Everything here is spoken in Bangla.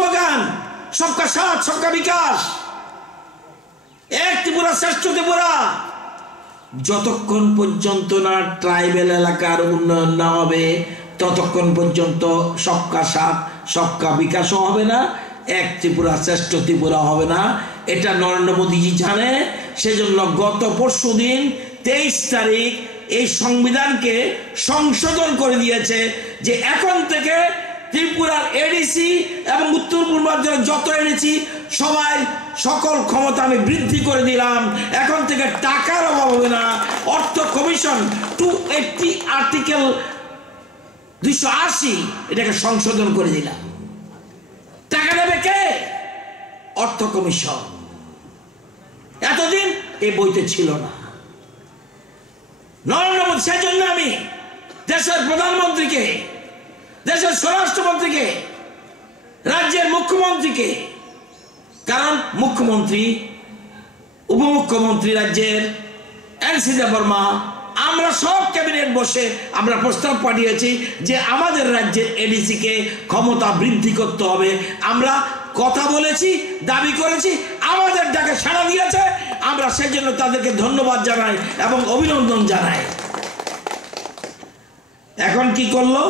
স্লোগান সবকা সাথ সবকা বিকাশ, এক ত্রিপুরা শ্রেষ্ঠ ত্রিপুরা। যতক্ষণ পর্যন্ত না ট্রাইবেল এলাকার উন্নয়ন না হবে ততক্ষণ পর্যন্ত সবকা সাথ সবকা বিকাশও হবে না, এক ত্রিপুরা শ্রেষ্ঠ ত্রিপুরা হবে না। এটা নরেন্দ্র মোদীজি জানে। সেজন্য গত পরশুদিন 23 তারিখ এই সংবিধানকে সংশোধন করে দিয়েছে যে এখন থেকে ত্রিপুরার এডিসি এবং উত্তর পূর্বাঞ্চলের যত এডিসি সবাই সকল ক্ষমতা আমি বৃদ্ধি করে দিলাম। এখন থেকে টাকার অভাব হবে না। অর্থ কমিশন 280 আর্টিকেল 280 এটাকে সংশোধন করে দিলাম। টাকা দেবে কে? অর্থ কমিশন। এতদিন এই বইতে ছিল না। নরেন্দ্র মোদী, সেজন্য আমি দেশের প্রধানমন্ত্রীকে, দেশের স্বরাষ্ট্রমন্ত্রীকে, রাজ্যের মুখ্যমন্ত্রীকে, কারণ মুখ্যমন্ত্রী, উপমুখ্যমন্ত্রী রাজ্যের এনসি দেববর্মা, আমরা সব ক্যাবিনেট বসে আমরা প্রস্তাব পাঠিয়েছি যে আমাদের রাজ্যের এডিসিকে ক্ষমতা বৃদ্ধি করতে হবে। আমরা কথা বলেছি, দাবি করেছি, আমাদের ডাকে সাড়া দিয়েছে। আমরা সেজন্য তাদেরকে ধন্যবাদ জানাই এবং অভিনন্দন জানাই। এখন কি করলো?